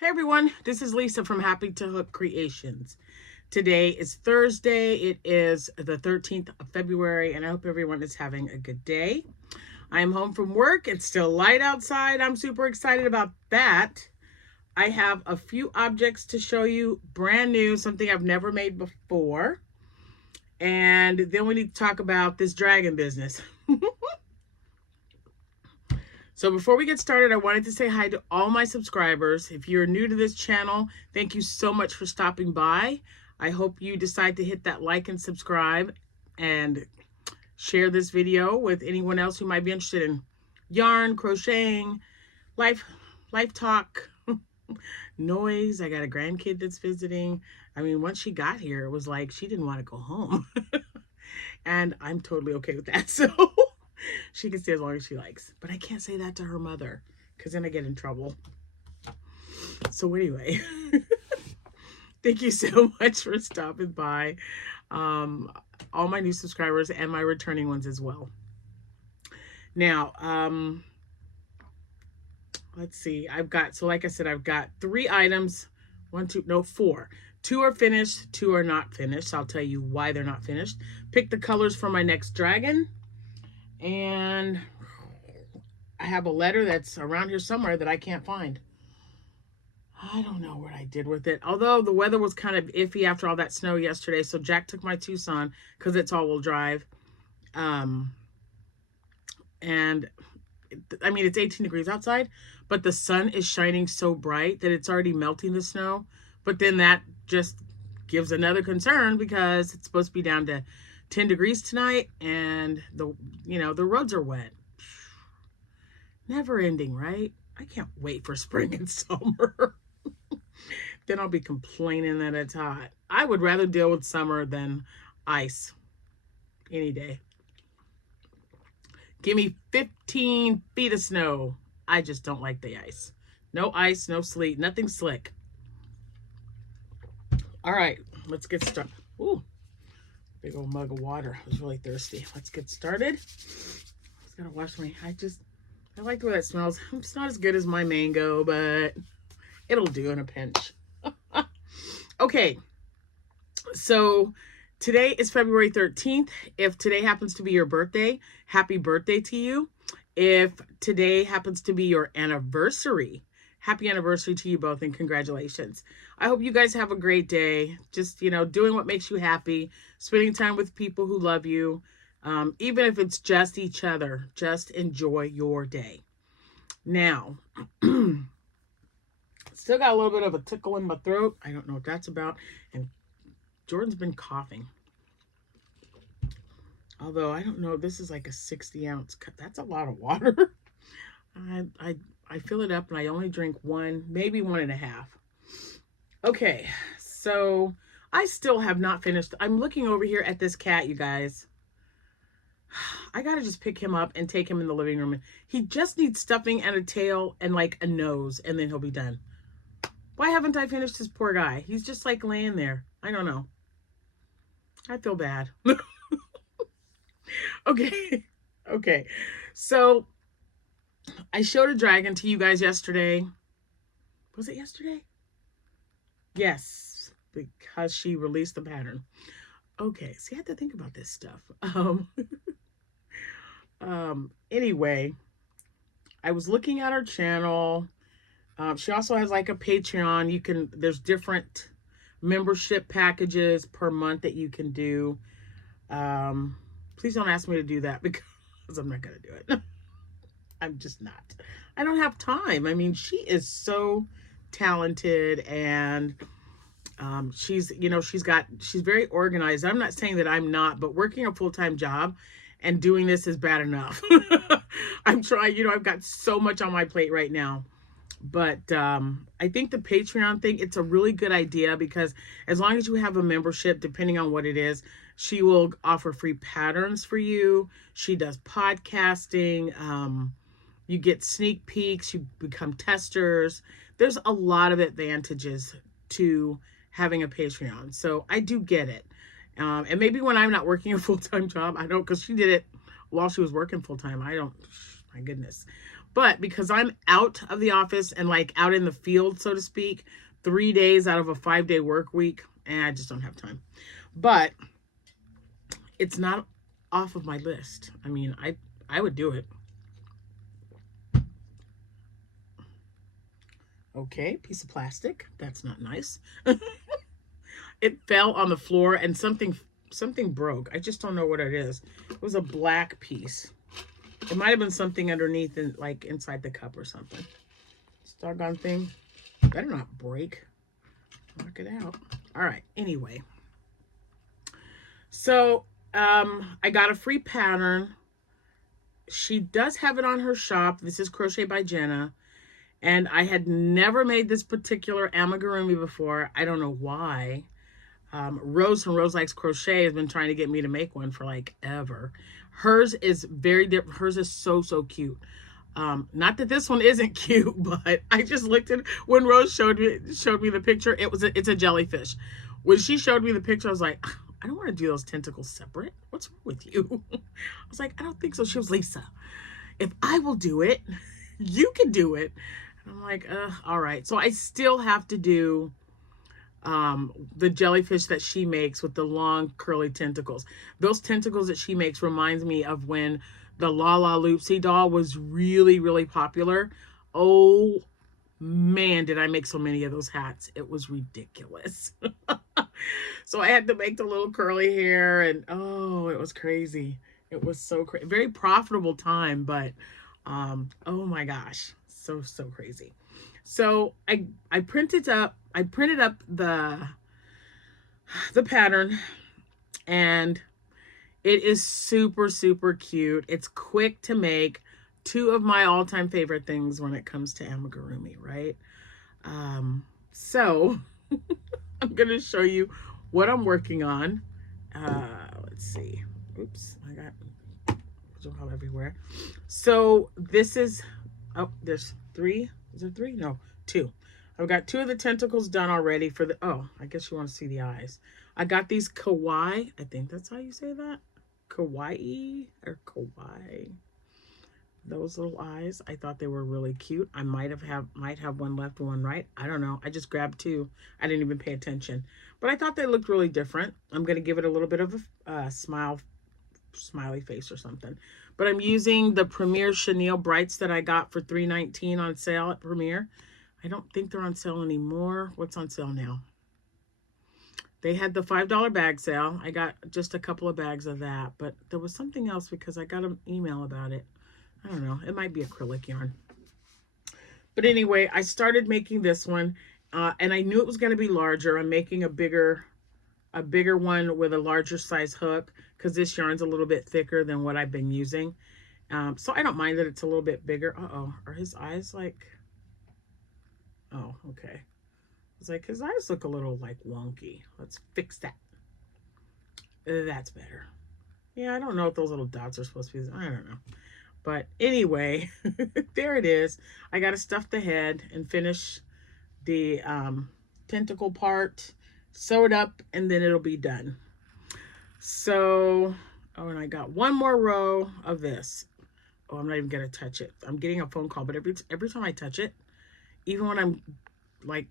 Hey everyone, this is Lisa from Happytohook Creations. Today is Thursday. It is the 13th of February, and I hope everyone is having a good day. I am home from work. It's still light outside. I'm super excited about that. I have a few objects to show you, brand new, something I've never made before. And then we need to talk about this dragon business. So before we get started, I wanted to say hi to all my subscribers. If you're new to this channel, thank you so much for stopping by. I hope you decide to hit that like and subscribe and share this video with anyone else who might be interested in yarn, crocheting, life talk, noise. I got a grandkid that's visiting. I mean, once she got here, it was like she didn't want to go home. And I'm totally okay with that. So she can stay as long as she likes. But I can't say that to her mother because then I get in trouble. So anyway, thank you so much for stopping by. All my new subscribers and my returning ones as well. Now, let's see. Like I said, I've got 3 items. 4. 2 are finished, 2 are not finished. I'll tell you why they're not finished. Pick the colors for my next dragon. And I have a letter that's around here somewhere that I can't find. I don't know what I did with it. Although the weather was kind of iffy after all that snow yesterday. So Jack took my Tucson because it's all-wheel drive. And I mean, it's 18 degrees outside, but the sun is shining so bright that it's already melting the snow. But then that just gives another concern because it's supposed to be down to 10 degrees tonight, and the roads are wet. Never ending, right? I can't wait for spring and summer. Then I'll be complaining that it's hot. I would rather deal with summer than ice any day. Give me 15 feet of snow. I just don't like the ice. No ice, no sleet, nothing slick. All right, let's get started. Ooh. Big old mug of water. I was really thirsty. Let's get started. Just gotta wash my, I like the way that smells. It's not as good as my mango, but it'll do in a pinch. Okay, so today is February 13th. If today happens to be your birthday, happy birthday to you. If today happens to be your anniversary, happy anniversary to you both and congratulations. I hope you guys have a great day. Just, doing what makes you happy, spending time with people who love you. Even if it's just each other, just enjoy your day. Now, still got a little bit of a tickle in my throat. I don't know what that's about. And Jordan's been coughing. Although, I don't know, this is like a 60-ounce cup. That's a lot of water. I fill it up and I only drink 1, maybe 1.5. Okay, so I still have not finished. I'm looking over here at this cat, you guys. I gotta just pick him up and take him in the living room. He just needs stuffing and a tail and like a nose, and then he'll be done. Why haven't I finished this poor guy? He's just like laying there. I don't know. I feel bad. Okay. So I showed a dragon to you guys yesterday. Was it yesterday? Yes, because she released the pattern. Okay, see, I had to think about this stuff. Anyway, I was looking at her channel. She also has like a Patreon. There's different membership packages per month that you can do. Please don't ask me to do that because I'm not going to do it. I'm just not. I don't have time. I mean, she is so talented, and she's very organized. I'm not saying that I'm not, but working a full-time job and doing this is bad enough. I'm trying, I've got so much on my plate right now. But I think the Patreon thing, it's a really good idea because as long as you have a membership, depending on what it is, she will offer free patterns for you. She does podcasting. You get sneak peeks. You become testers. There's a lot of advantages to having a Patreon. So I do get it. And maybe when I'm not working a full-time job, I don't, because she did it while she was working full-time. I don't, my goodness. But because I'm out of the office and like out in the field, so to speak, 3 days out of a 5-day work week, and I just don't have time. But it's not off of my list. I mean, I would do it. Okay, piece of plastic. That's not nice. It fell on the floor and something broke. I just don't know what it is. It was a black piece. It might have been something underneath and like inside the cup or something. This doggone thing better not break. Knock it out. All right. Anyway. So I got a free pattern. She does have it on her shop. This is Crochet by Jenna. And I had never made this particular amigurumi before. I don't know why. Rose from Rose Likes Crochet has been trying to get me to make one for like ever. Hers is very different. Hers is so cute. Not that this one isn't cute, but I just looked at when Rose showed me the picture. It's a jellyfish. When she showed me the picture, I was like, I don't want to do those tentacles separate. What's wrong with you? I was like, I don't think so. She was, Lisa, if I will do it, you can do it. And I'm like, all right. So I still have to do the jellyfish that she makes with the long curly tentacles. Those tentacles that she makes reminds me of when the La La Loopsy doll was really popular. Oh man, did I make so many of those hats. It was ridiculous. So I had to make the little curly hair, and oh, it was crazy. It was so crazy. Very profitable time, but oh my gosh, so crazy. So I printed up the pattern, and it is super cute. It's quick to make. Two of my all-time favorite things when it comes to amigurumi, right? So I'm going to show you what I'm working on. Let's see. Oops, I got all everywhere. So this is, oh, there's 3. Is there 3? No, 2. I've got 2 of the tentacles done already for the, oh, I guess you want to see the eyes. I got these kawaii. I think that's how you say that. Kawaii or kawaii. Those little eyes, I thought they were really cute. I might have one left and one right. I don't know. I just grabbed 2. I didn't even pay attention. But I thought they looked really different. I'm going to give it a little bit of a smiley face or something. But I'm using the Premier Chenille Brights that I got for $3.19 on sale at Premier. I don't think they're on sale anymore. What's on sale now? They had the $5 bag sale. I got just a couple of bags of that. But there was something else because I got an email about it. I don't know. It might be acrylic yarn. But anyway, I started making this one. And I knew it was going to be larger. I'm making a bigger one with a larger size hook because this yarn's a little bit thicker than what I've been using. So I don't mind that it's a little bit bigger. Uh-oh. Are his eyes like... Oh, okay. It's like his eyes look a little like wonky. Let's fix that. That's better. Yeah, I don't know if those little dots are supposed to be... I don't know. But anyway, there it is. I got to stuff the head and finish the tentacle part, sew it up, and then it'll be done. So, oh, and I got one more row of this. Oh, I'm not even going to touch it. I'm getting a phone call, but every time I touch it, even when I'm like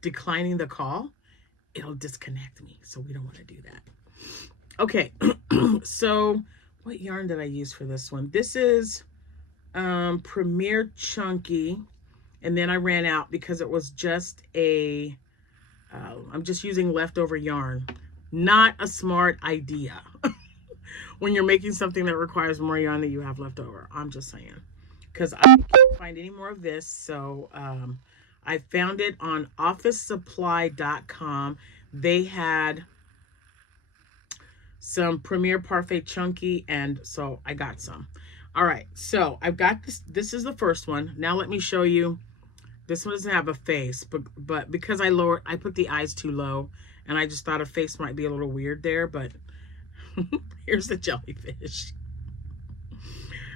declining the call, it'll disconnect me. So we don't want to do that. Okay, so... What yarn did I use for this one? This is Premier Chunky. And then I ran out because it was just a, I'm just using leftover yarn. Not a smart idea. When you're making something that requires more yarn that you have left over. I'm just saying. Because I can't find any more of this. So I found it on officesupply.com. They had some Premier Parfait Chunky, and so I got some. All right, so I've got this. This is the first one. Now let me show you. This one doesn't have a face, but because I put the eyes too low, and I just thought a face might be a little weird there, but here's the jellyfish.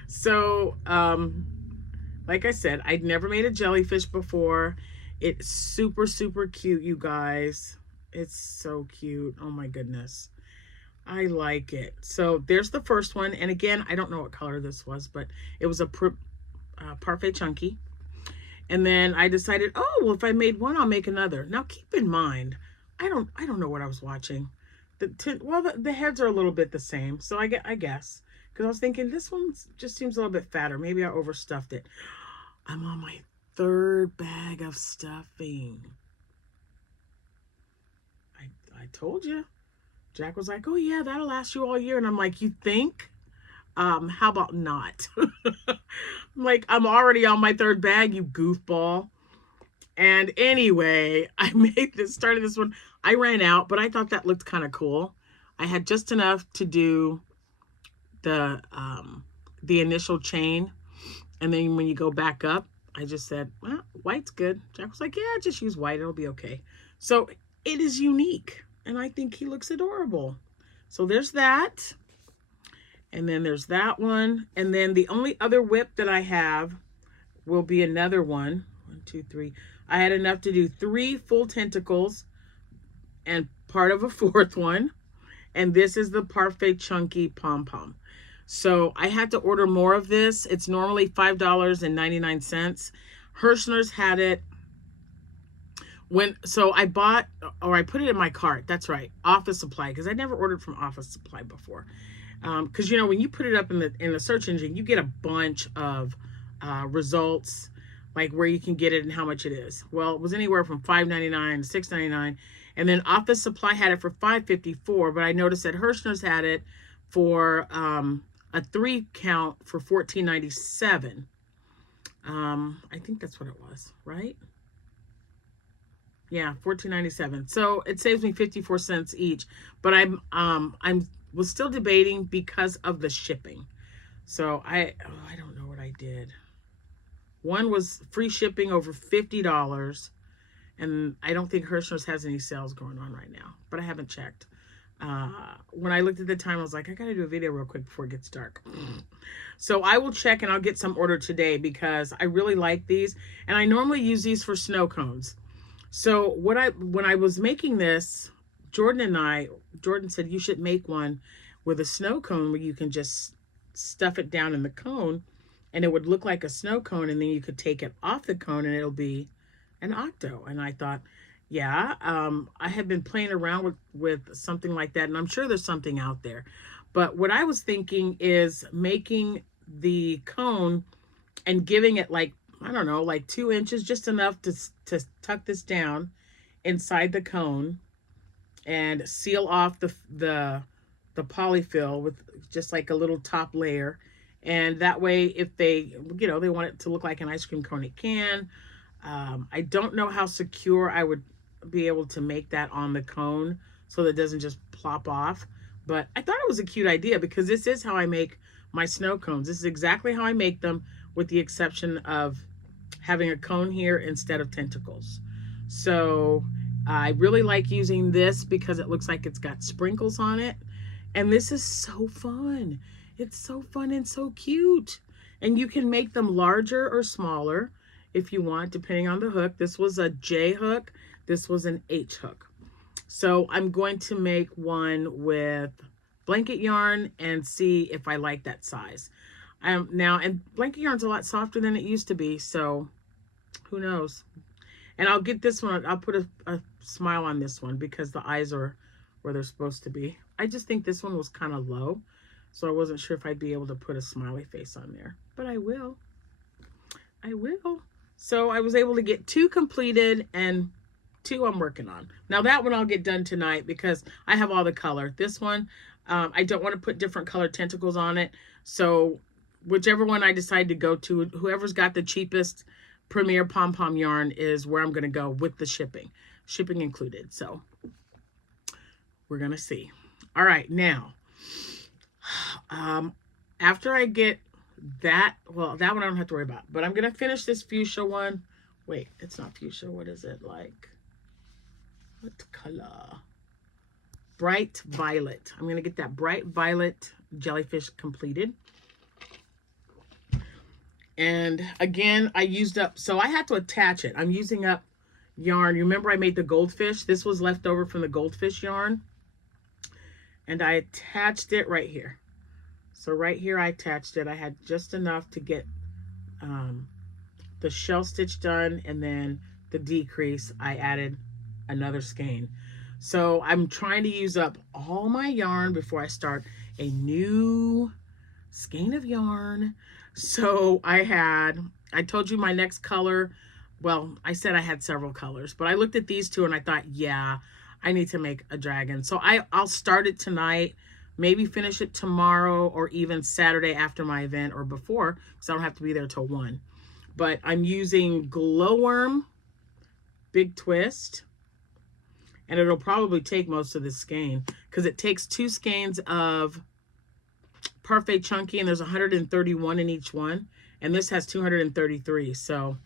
So, like I said, I'd never made a jellyfish before. It's super cute, you guys. It's so cute. Oh my goodness. I like it. So there's the first one. And again, I don't know what color this was, but it was a Parfait Chunky. And then I decided, oh, well, if I made one, I'll make another. Now, keep in mind, I don't know what I was watching. The heads are a little bit the same, so I guess. Because I was thinking, this one just seems a little bit fatter. Maybe I overstuffed it. I'm on my third bag of stuffing. I told you. Jack was like, oh, yeah, that'll last you all year. And I'm like, you think? How about not? I'm like, I'm already on my third bag, you goofball. And anyway, I started this one. I ran out, but I thought that looked kind of cool. I had just enough to do the initial chain. And then when you go back up, I just said, well, white's good. Jack was like, yeah, just use white. It'll be okay. So it is unique. And I think he looks adorable. So there's that. And then there's that one. And then the only other whip that I have will be another one. 1, 2, 3. I had enough to do 3 full tentacles and part of a 4th one. And this is the Parfait Chunky Pom-Pom. So I had to order more of this. It's normally $5.99. Hirschner's had it. So I bought, or I put it in my cart. That's right. Office Supply, because I never ordered from Office Supply before. Because, you know, when you put it up in the search engine, you get a bunch of results, like where you can get it and how much it is. Well, it was anywhere from $5.99 to $6.99. And then Office Supply had it for $5.54, but I noticed that Hirschner's had it for a 3 count for $14.97. I think that's what it was, right? Yeah, $14.97. So it saves me 54 cents each. But I was still debating because of the shipping. So I don't know what I did. One was free shipping over $50. And I don't think Hirschner's has any sales going on right now, but I haven't checked. When I looked at the time, I was like, I gotta do a video real quick before it gets dark. So I will check and I'll get some ordered today because I really like these. And I normally use these for snow cones. So when I was making this, Jordan said you should make one with a snow cone where you can just stuff it down in the cone and it would look like a snow cone, and then you could take it off the cone and it'll be an octo. And I thought, yeah, I have been playing around with something like that, and I'm sure there's something out there. But what I was thinking is making the cone and giving it like, I don't know, like 2 inches, just enough to tuck this down inside the cone and seal off the polyfill with just like a little top layer. And that way, if they, you know, they want it to look like an ice cream cone, it can. I don't know how secure I would be able to make that on the cone so that it doesn't just plop off. But I thought it was a cute idea because this is how I make my snow cones. This is exactly how I make them, with the exception of having a cone here instead of tentacles. So I really like using this because it looks like it's got sprinkles on it. And this is so fun. It's so fun and so cute. And you can make them larger or smaller if you want, depending on the hook. This was a J hook. This was an H hook. So I'm going to make one with blanket yarn and see if I like that size. Now, and blanket yarn's a lot softer than it used to be, so who knows? And I'll get this one, I'll put a smile on this one because the eyes are where they're supposed to be. I just think this one was kind of low, so I wasn't sure if I'd be able to put a smiley face on there, but I will. I will. So I was able to get 2 completed and 2 I'm working on. Now that one I'll get done tonight because I have all the color. This one, I don't want to put different color tentacles on it. So whichever one I decide to go to, whoever's got the cheapest Premier pom-pom yarn is where I'm going to go with the shipping included. So we're going to see. All right. Now, after I get that, well, that one I don't have to worry about, but I'm going to finish this fuchsia one. Wait, it's not fuchsia. What is it like? What color? Bright violet. I'm going to get that bright violet jellyfish completed. And again, I used up, so I had to attach it. I'm using up yarn. You remember I made the goldfish? This was left over from the goldfish yarn. and I attached it right here. So right here I attached it. I had just enough to get the shell stitch done, and then the decrease I added another skein. So I'm trying to use up all my yarn before I start a new skein of yarn. So I told you my next color. Well, I said I had several colors, but I looked at these two and I thought, yeah, I need to make a dragon. So I'll start it tonight, maybe finish it tomorrow or even Saturday after my event or before, because I don't have to be there till 1. But I'm using Glowworm Big Twist, and it'll probably take most of this skein because it takes 2 skeins of Parfait Chunky, and there's 131 in each one, and this has 233. So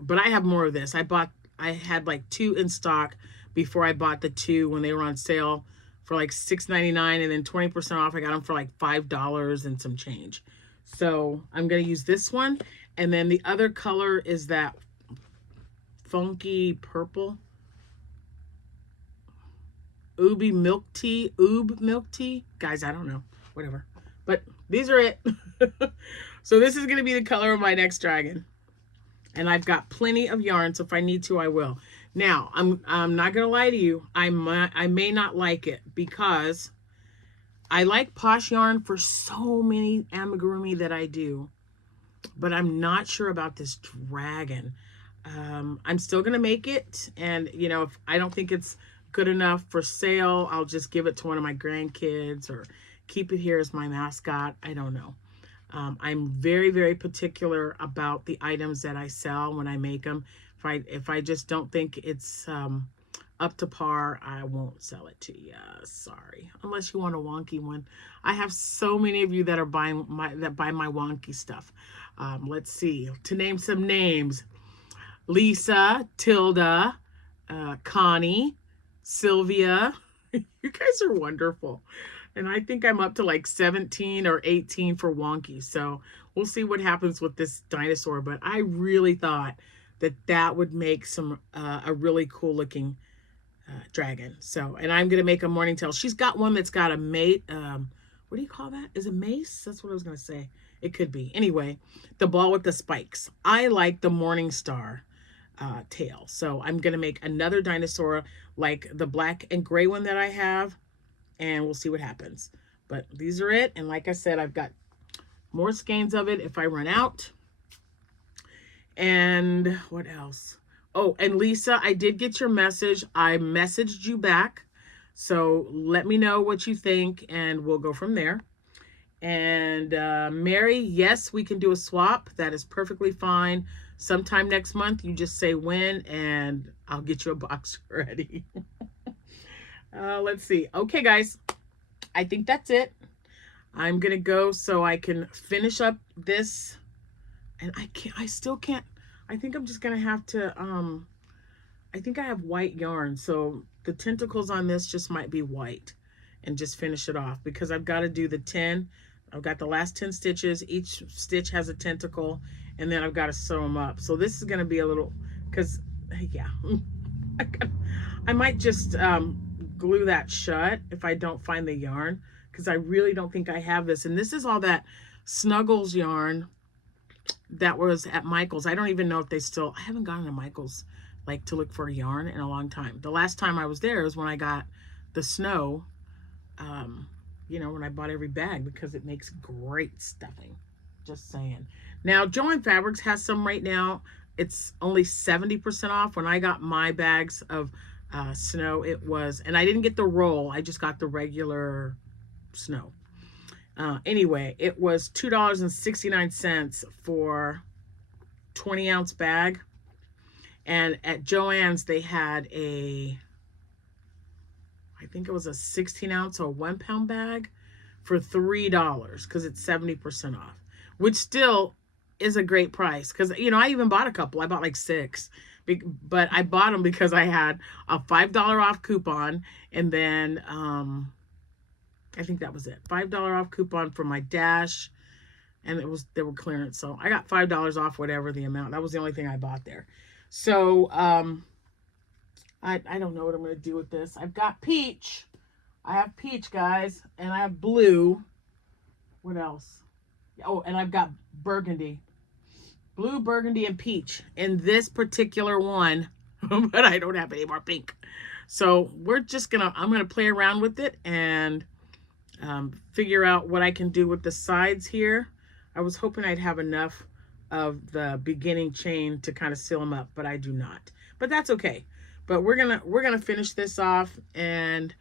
but I have more of this. I had like 2 in stock before I bought the 2 when they were on sale for like $6.99, and then 20% off I got them for like $5 and some change. So I'm going to use this one, and then the other color is that funky purple Oob milk tea. Guys, I don't know, whatever, but these are it. So this is going to be the color of my next dragon, and I've got plenty of yarn, so if I need to I will. Now I'm not gonna lie to you, I may not like it because I like Posh yarn for so many amigurumi that I do, but I'm not sure about this dragon. I'm still gonna make it, and you know, if I don't think it's good enough for sale, I'll just give it to one of my grandkids or keep it here as my mascot. I don't know. I'm very, very particular about the items that I sell when I make them. If I just don't think it's up to par, I won't sell it to you. Sorry, unless you want a wonky one. I have so many of you that are buy my wonky stuff. Let's see, to name some names: Lisa, Tilda, Connie, Sylvia. You guys are wonderful. And I think I'm up to like 17 or 18 for wonky. So we'll see what happens with this dinosaur. But I really thought that that would make some a really cool looking dragon. So, and I'm going to make a morning tail. She's got one that's got a mate. What do you call that? Is it mace? That's what I was going to say. It could be. Anyway, the ball with the spikes. I like the morning star tail. So I'm going to make another dinosaur like the black and gray one that I have, and we'll see what happens. But these are it, and like I said, I've got more skeins of it if I run out. And what else? Oh, and Lisa, I did get your message. I messaged you back, so let me know what you think and we'll go from there. And Mary, yes, we can do a swap. That is perfectly fine. Sometime next month, you just say when and I'll get you a box ready. Let's see. Okay, guys, I think that's it. I'm gonna go so I can finish up this, and I still can't. I think I'm just gonna have to I think I have white yarn, so the tentacles on this just might be white, and just finish it off because I've got to do the 10. I've got the last 10 stitches. Each stitch has a tentacle, and then I've got to sew them up. So this is going to be a little, because yeah, I might just glue that shut if I don't find the yarn, because I really don't think I have this. And this is all that Snuggles yarn that was at Michael's. I don't even know if they still, I haven't gone to Michael's like to look for a yarn in a long time. The last time I was there is when I got the snow, you know, when I bought every bag, because it makes great stuffing. Just saying. Now, Joann Fabrics has some right now. It's only 70% off. When I got my bags of snow, it was, and I didn't get the roll, I just got the regular snow. Anyway, it was $2.69 for 20-ounce bag. And at Joann's, they had a, I think it was a 16-ounce or 1-pound bag for $3 because it's 70% off, which still is a great price. Because, you know, I even bought a couple. I bought like 6, but I bought them because I had a $5 off coupon, and then I think that was it. $5 off coupon for my dash, and they were clearance, so I got $5 off whatever the amount. That was the only thing I bought there. So I don't know what I'm going to do with this. I've got Peach. I have peach, guys, and I have blue. What else? Oh, and I've got burgundy. Blue, burgundy, and peach in this particular one, but I don't have any more pink. So we're just I'm gonna play around with it and figure out what I can do with the sides here. I was hoping I'd have enough of the beginning chain to kind of seal them up, but I do not. But that's okay. But we're gonna finish this off, and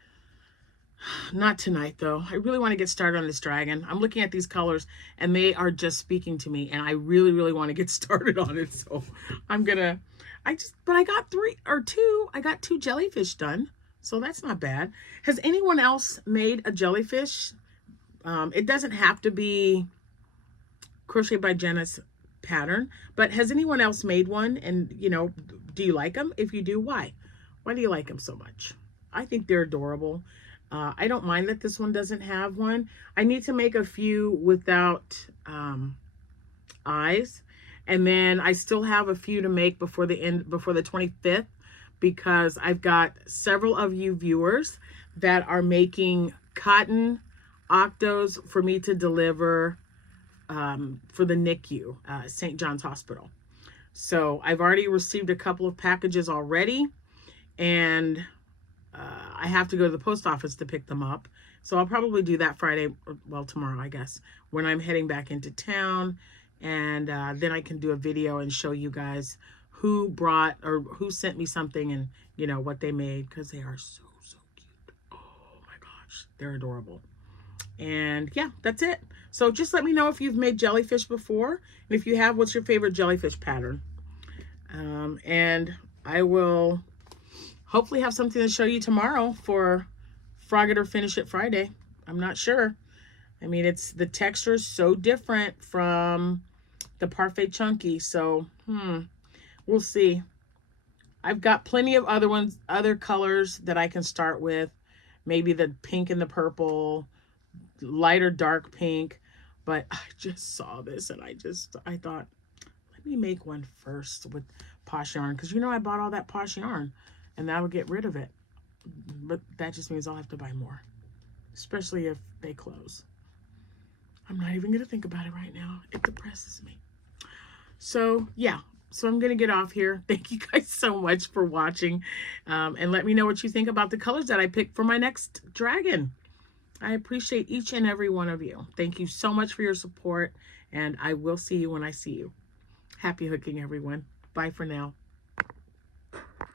not tonight though. I really want to get started on this dragon. I'm looking at these colors and they are just speaking to me, and I really, really want to get started on it. So but I got I got two jellyfish done. So that's not bad. Has anyone else made a jellyfish? It doesn't have to be Crochet by Jenna's pattern, but has anyone else made one? And, you know, do you like them? If you do, why? Why do you like them so much? I think they're adorable. I don't mind that this one doesn't have one. I need to make a few without eyes. And then I still have a few to make before the 25th, because I've got several of you viewers that are making cotton octos for me to deliver for the NICU, St. John's Hospital. So I've already received a couple of packages already, and I have to go to the post office to pick them up. So I'll probably do that Friday, or, well, tomorrow, I guess, when I'm heading back into town. And then I can do a video and show you guys who brought or who sent me something, and, you know, what they made, because they are so, so cute. Oh my gosh, they're adorable. And yeah, that's it. So just let me know if you've made jellyfish before, and if you have, what's your favorite jellyfish pattern? And I will hopefully have something to show you tomorrow for Frog It or Finish It Friday. I'm not sure. I mean, the texture is so different from the Parfait Chunky. So, we'll see. I've got plenty of other colors that I can start with. Maybe the pink and the purple, light or dark pink. But I just saw this and I thought, let me make one first with Posh Yarn. Because, you know, I bought all that Posh Yarn and that'll get rid of it. But that just means I'll have to buy more, especially if they close. I'm not even going to think about it right now. It depresses me. So, yeah. So I'm going to get off here. Thank you guys so much for watching. And let me know what you think about the colors that I picked for my next dragon. I appreciate each and every one of you. Thank you so much for your support. And I will see you when I see you. Happy hooking, everyone. Bye for now.